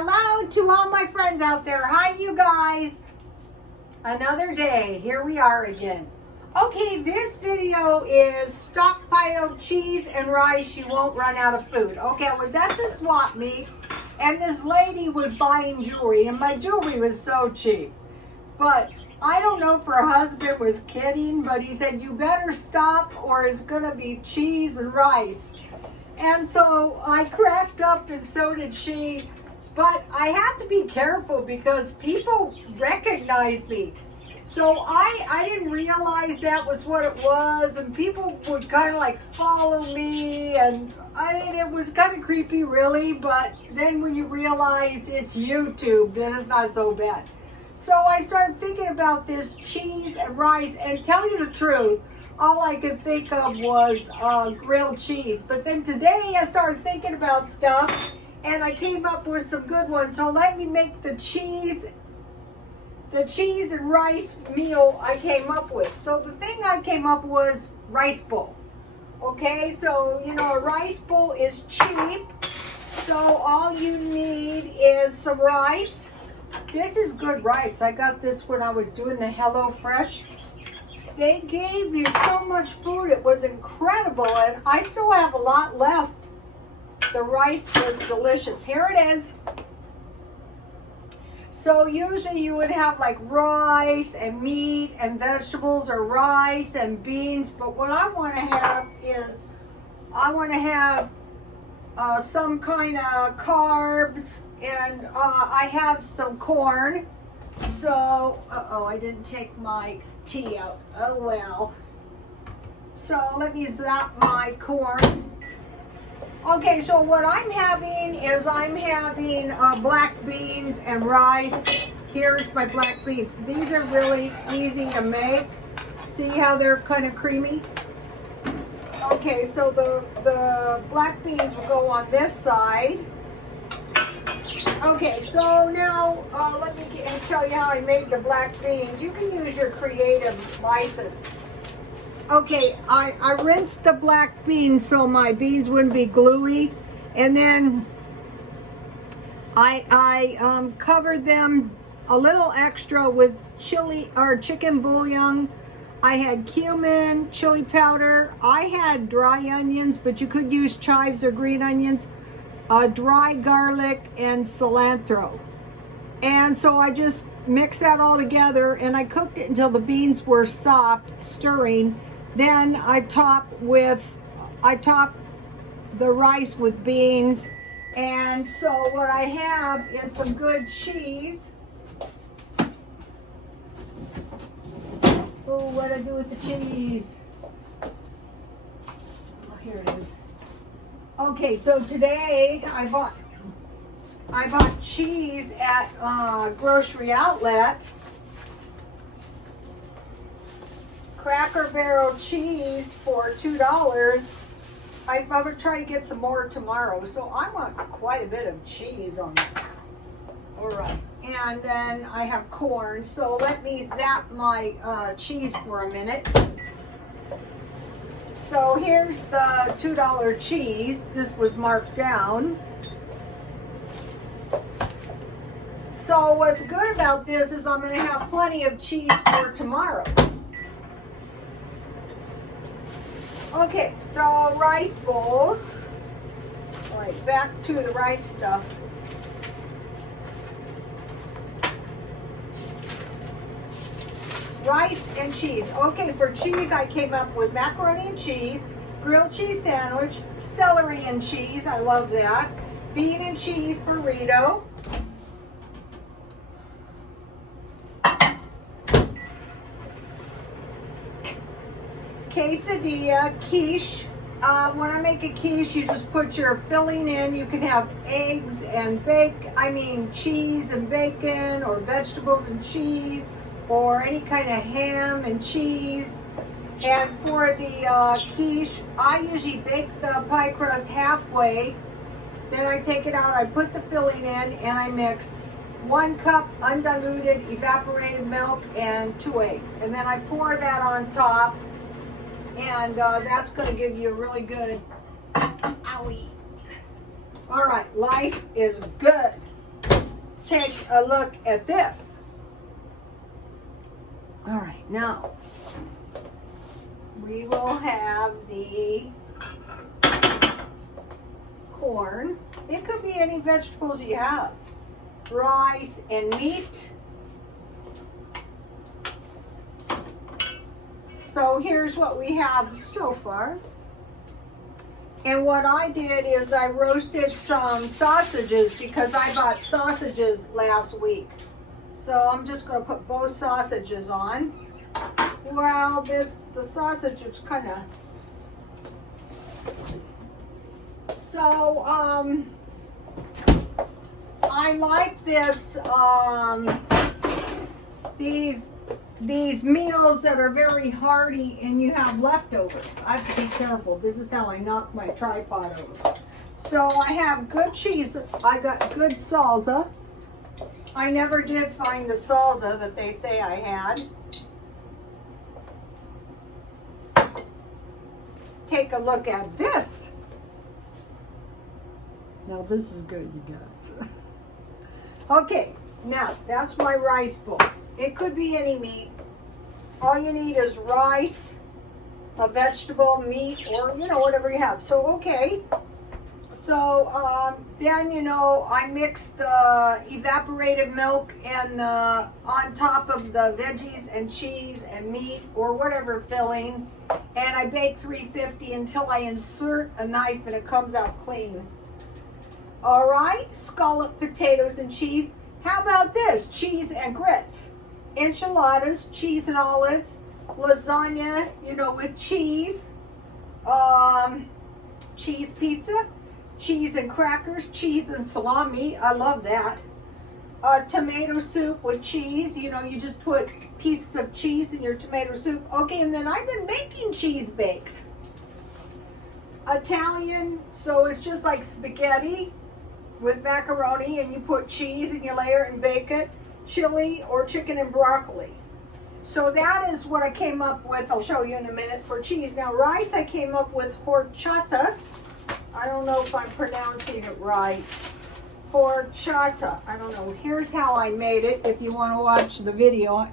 Hello to all my friends out there. Hi, you guys. Another day. Here we are again. Okay, this video is stockpile cheese and rice. You won't run out of food. Okay, I was at the swap meet and this lady was buying jewelry and my jewelry was so cheap. But I don't know if her husband was kidding, but he said, you better stop or it's gonna be cheese and rice. And so I cracked up and so did she. But I have to be careful because people recognize me. So I didn't realize that was what it was, and people would kind of like follow me, and I mean, it was kind of creepy really, but then when you realize it's YouTube, then it's not so bad. So I started thinking about this cheese and rice, and tell you the truth, all I could think of was grilled cheese. But then today I started thinking about stuff, and I came up with some good ones. So let me make the cheese and rice meal I came up with. So the thing I came up with was rice bowl. Okay, so you know a rice bowl is cheap. So all you need is some rice. This is good rice. I got this when I was doing the HelloFresh. They gave you so much food. It was incredible, and I still have a lot left. The rice was delicious. Here it is. So usually you would have like rice and meat and vegetables, or rice and beans. But what I want to have is, I want to have some kind of carbs, and I have some corn. So, uh-oh, I didn't take my tea out. Oh well. So let me zap my corn. Okay, so what I'm having is black beans and rice. Here's my black beans. These are really easy to make. See how they're kind of creamy? Okay, so the black beans will go on this side. Okay, so now let me tell you how I made the black beans. You can use your creative license. Okay, I rinsed the black beans so my beans wouldn't be gluey, and then I covered them a little extra with chili or chicken bouillon. I had cumin, chili powder. I had dry onions, but you could use chives or green onions, dry garlic, and cilantro. And so I just mixed that all together, and I cooked it until the beans were soft, stirring. Then I topped the rice with beans. And so what I have is some good cheese. Oh, what do I do with the cheese? Oh, here it is. Okay, so today I bought cheese at grocery outlet. Cracker Barrel cheese for $2. I'm going to try to get some more tomorrow. So I want quite a bit of cheese on that. All right. And then I have corn. So let me zap my cheese for a minute. So here's the $2 cheese. This was marked down. So what's good about this is I'm going to have plenty of cheese for tomorrow. Okay, so rice bowls. All right, back to the rice stuff. Rice and cheese. Okay, for cheese I came up with macaroni and cheese, grilled cheese sandwich, celery and cheese, I love that, bean and cheese burrito, quesadilla, quiche. When I make a quiche, you just put your filling in. You can have eggs and cheese and bacon, or vegetables and cheese, or any kind of ham and cheese. And for the quiche, I usually bake the pie crust halfway. Then I take it out, I put the filling in, and I mix 1 cup undiluted evaporated milk and 2 eggs. And then I pour that on top. And that's going to give you a really good, owie. All right, life is good. take a look at this. All right, now we will have the corn. It could be any vegetables you have. Rice and meat. So here's what we have so far. And what I did is I roasted some sausages because I bought sausages last week. So I'm just going to put both sausages on. Well, the sausage is kind of... So, I like this, these meals that are very hearty and you have leftovers. I have to be careful. This is how I knock my tripod over. So I have good cheese. I got good salsa. I never did find the salsa that they say I had. Take a look at this. Now this is good, you guys. Okay, now that's my rice bowl. It could be any meat. All you need is rice, a vegetable, meat, or whatever you have. So okay. So then I mix the evaporated milk and on top of the veggies and cheese and meat or whatever filling, and I bake 350 until I insert a knife and it comes out clean. All right, scalloped potatoes and cheese. How about this? Cheese and grits. Enchiladas, cheese and olives. Lasagna, with cheese. Cheese pizza. Cheese and crackers. Cheese and salami. I love that. Tomato soup with cheese. You just put pieces of cheese in your tomato soup. Okay, and then I've been making cheese bakes. Italian, so it's just like spaghetti with macaroni, and you put cheese and you layer it and bake it. Chili or chicken and broccoli. So that is what I came up with. I'll show you in a minute for cheese. Now rice, I came up with horchata. I don't know if I'm pronouncing it right. Horchata. I don't know. Here's how I made it. If you want to watch the video, I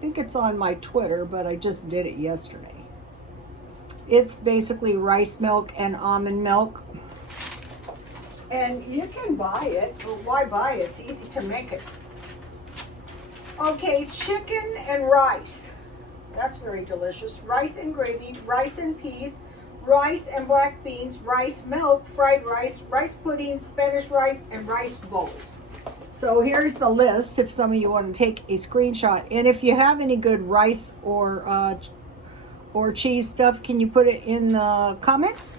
think it's on my Twitter, but I just did it yesterday. It's basically rice milk and almond milk. And you can buy it. Well, why buy it? It's easy to make it. Okay, chicken and rice. That's very delicious. Rice and gravy, rice and peas, rice and black beans, rice milk, fried rice, rice pudding, Spanish rice, and rice bowls. So here's the list if some of you want to take a screenshot. And if you have any good rice or cheese stuff, can you put it in the comments?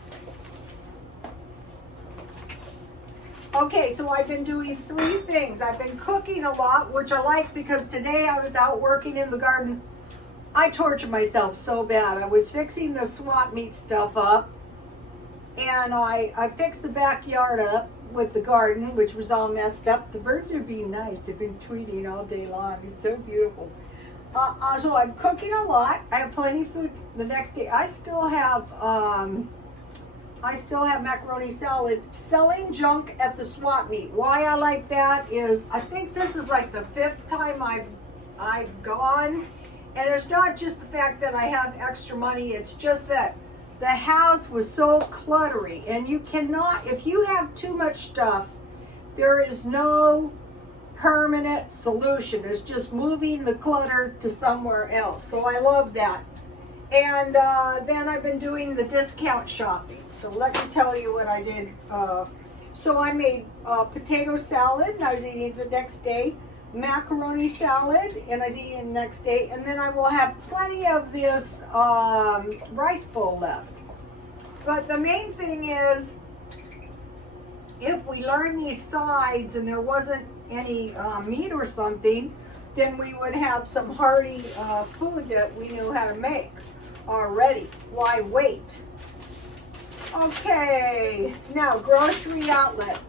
Okay, so I've been doing 3 things. I've been cooking a lot, which I like because today I was out working in the garden. I tortured myself so bad. I was fixing the swamp meat stuff up, and I fixed the backyard up with the garden, which was all messed up. The birds are being nice. They've been tweeting all day long. It's so beautiful. So I'm cooking a lot. I have plenty of food the next day. I still have macaroni salad. Selling junk at the swap meet. Why I like that is I think this is like the 5th time I've gone, and it's not just the fact that I have extra money. It's just that the house was so cluttery, and you cannot, if you have too much stuff, there is no permanent solution. It's just moving the clutter to somewhere else. So I love that. And then I've been doing the discount shopping. So let me tell you what I did. So I made potato salad, and I was eating it the next day. Macaroni salad, and I was eating it the next day. And then I will have plenty of this rice bowl left. But the main thing is, if we learn these sides and there wasn't any meat or something, then we would have some hearty food that we knew how to make already. Why wait? Okay, now grocery outlet.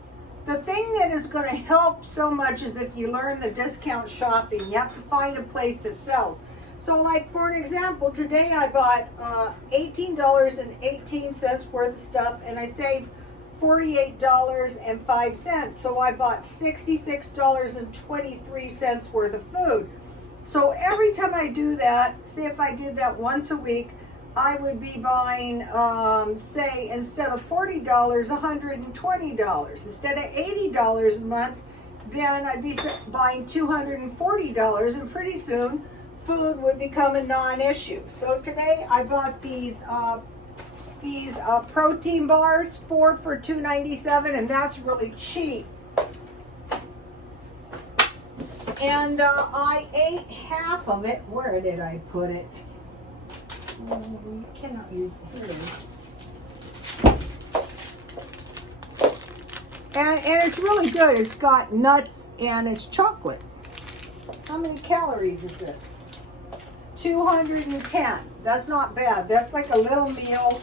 The thing that is going to help so much is if you learn the discount shopping. You have to find a place that sells. So like for an example, today I bought $18.18 worth of stuff, and I saved $48.05. So I bought $66.23 worth of food. So every time I do that, say if I did that once a week, I would be buying, say, instead of $40, $120. Instead of $80 a month, then I'd be buying $240, and pretty soon food would become a non-issue. So today I bought these protein bars, 4 for $2.97, and that's really cheap. And I ate half of it. Where did I put it? You cannot use it. Here it is. And it's really good. It's got nuts and it's chocolate. How many calories is this? 210. That's not bad. That's like a little meal,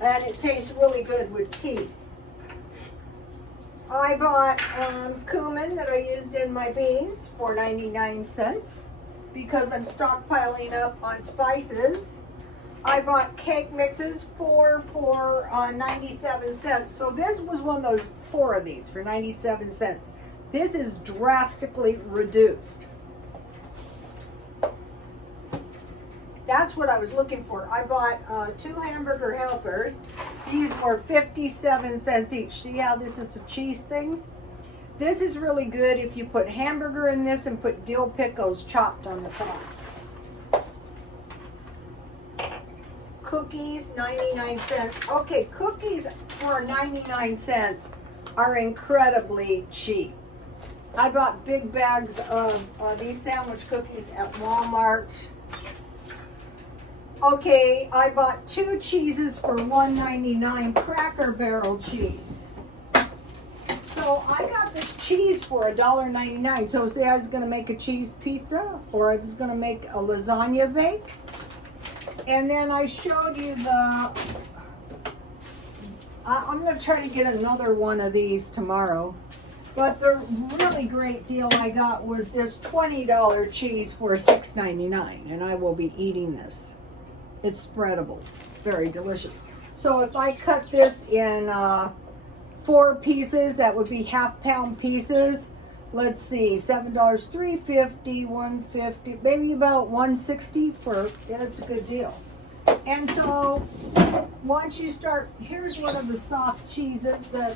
and it tastes really good with tea. I bought cumin that I used in my beans for 99 cents because I'm stockpiling up on spices. I bought cake mixes, 4 for 97 cents. So this was one of those 4 of these for 97 cents. This is drastically reduced. That's what I was looking for. I bought 2 hamburger helpers. These were 57 cents each. See how this is a cheese thing? This is really good if you put hamburger in this and put dill pickles chopped on the top. Cookies, 99 cents. Okay, cookies for 99 cents are incredibly cheap. I bought big bags of these sandwich cookies at Walmart. Okay, I bought 2 cheeses for $1.99, Cracker Barrel cheese. So I got this cheese for $1.99. So say I was going to make a cheese pizza, or I was going to make a lasagna bake. And then I showed you I'm going to try to get another one of these tomorrow. But the really great deal I got was this $20 cheese for $6.99. And I will be eating this. It's spreadable. It's very delicious. So if I cut this in 4 pieces, that would be half-pound pieces. Let's see, $7, $3.50, $1.50, maybe about $1.60 for. It's a good deal. And so once you start, here's one of the soft cheeses that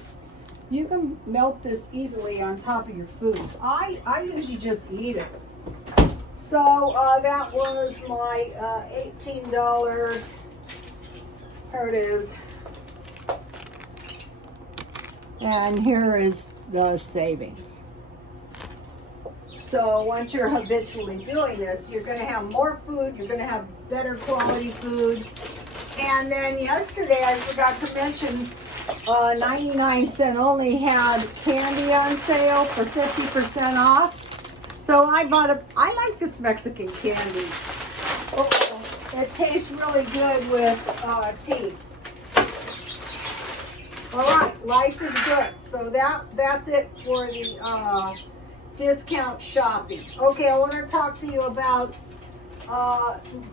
you can melt this easily on top of your food. I usually just eat it. So that was my $18. Here it is. And here is the savings. So once you're habitually doing this, you're going to have more food. You're going to have better quality food. And then yesterday, I forgot to mention, 99 cent only had candy on sale for 50% off. So I bought I like this Mexican candy. Oh, it tastes really good with tea. All right, life is good. So that's it for the discount shopping. Okay, I want to talk to you about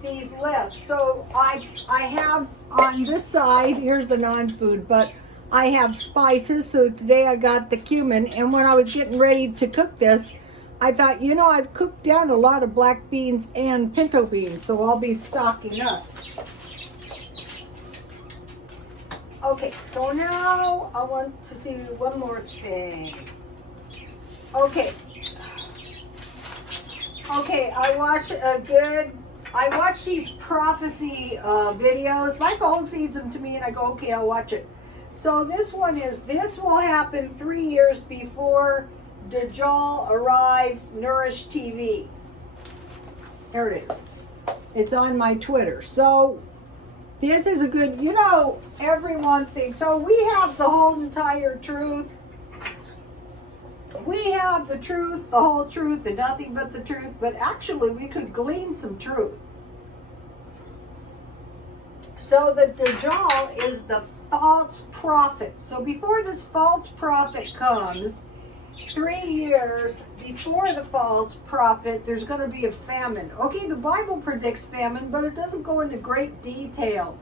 these lists. So I have on this side, here's the non-food, but I have spices. So today I got the cumin, and when I was getting ready to cook this, I thought, you know, I've cooked down a lot of black beans and pinto beans, so I'll be stocking up. Okay, so now I want to see one more thing. Okay, I watch these prophecy videos. My phone feeds them to me, and I go, okay, I'll watch it. So this one is, this will happen 3 years before Dajjal arrives, Nourish TV. There it is. It's on my Twitter. So this is a good, you know, everyone thinks, so we have the whole entire truth. We have the truth, the whole truth, and nothing but the truth. But actually, we could glean some truth. So the Dajjal is the false prophet. So before this false prophet comes, 3 years before the false prophet, there's going to be a famine. Okay, the Bible predicts famine, but it doesn't go into great detail.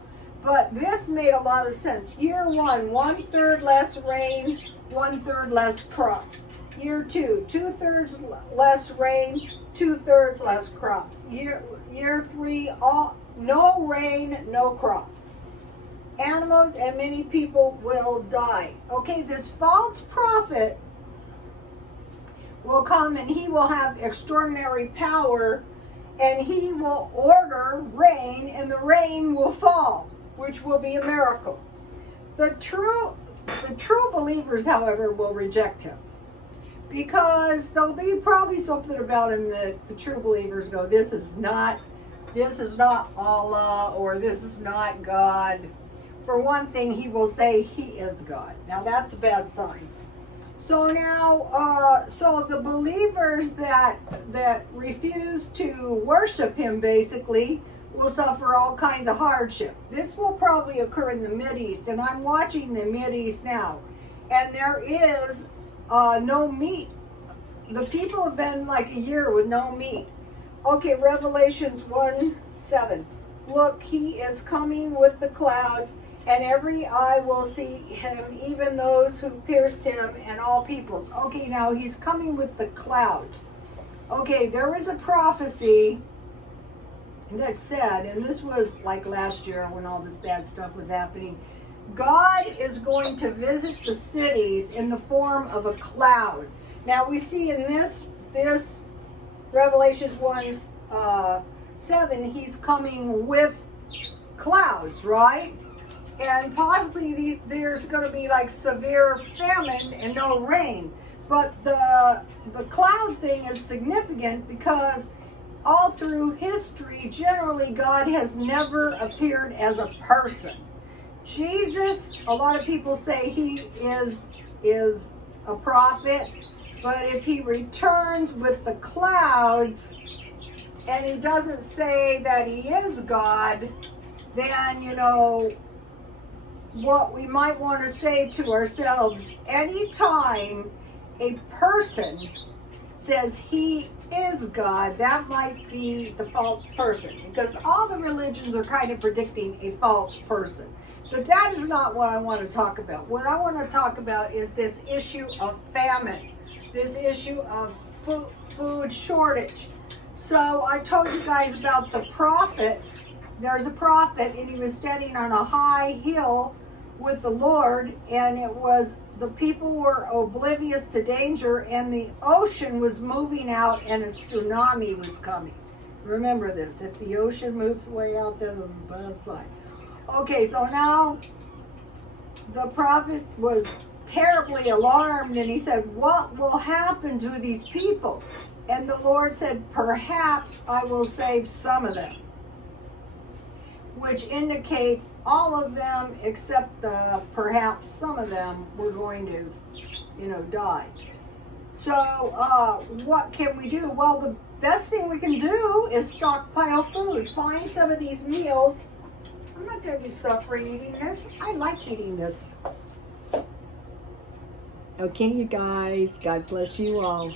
But this made a lot of sense. Year 1, 1/3 less rain, 1/3 less crops. Year 2, 2/3 less rain, 2/3 less crops. Year 3, no rain, no crops. Animals and many people will die. Okay, this false prophet will come and he will have extraordinary power, and he will order rain, and the rain will fall, which will be a miracle. The true believers, however, will reject him, because there'll be probably something about him that the true believers go, this is not Allah, or this is not God. For one thing, he will say he is God. Now that's a bad sign. So now, so the believers that refuse to worship him basically will suffer all kinds of hardship. This will probably occur in the Mideast, and I'm watching the Mideast now, and there is no meat. The people have been like a year with no meat. Okay, Revelations 1:7. Look, he is coming with the clouds, and every eye will see him, even those who pierced him, and all peoples. Okay, now he's coming with the clouds. Okay, there was a prophecy that said, and this was like last year when all this bad stuff was happening, God is going to visit the cities in the form of a cloud. Now we see in this Revelations 1:7, he's coming with clouds, right? And possibly there's going to be like severe famine and no rain. But the cloud thing is significant because all through history, generally God has never appeared as a person. Jesus, a lot of people say he is a prophet, but if he returns with the clouds and he doesn't say that he is God, then, you know, what we might want to say to ourselves, anytime a person says he is God, that might be the false person, because all the religions are kind of predicting a false person. But that is not what I want to talk about. What I want to talk about is this issue of famine, this issue of food shortage. So I told you guys about the prophet. There's a prophet, and he was standing on a high hill with the Lord, and it was, the people were oblivious to danger, and the ocean was moving out, and a tsunami was coming. Remember this, if the ocean moves way out there, there's a bad sign. Okay, so now the prophet was terribly alarmed, and he said, what will happen to these people? And the Lord said, perhaps I will save some of them, which indicates all of them except perhaps some of them were going to, you know, die. So what can we do? Well, the best thing we can do is stockpile food. Find some of these meals. I'm not going to be suffering eating this. I like eating this. Okay, you guys. God bless you all.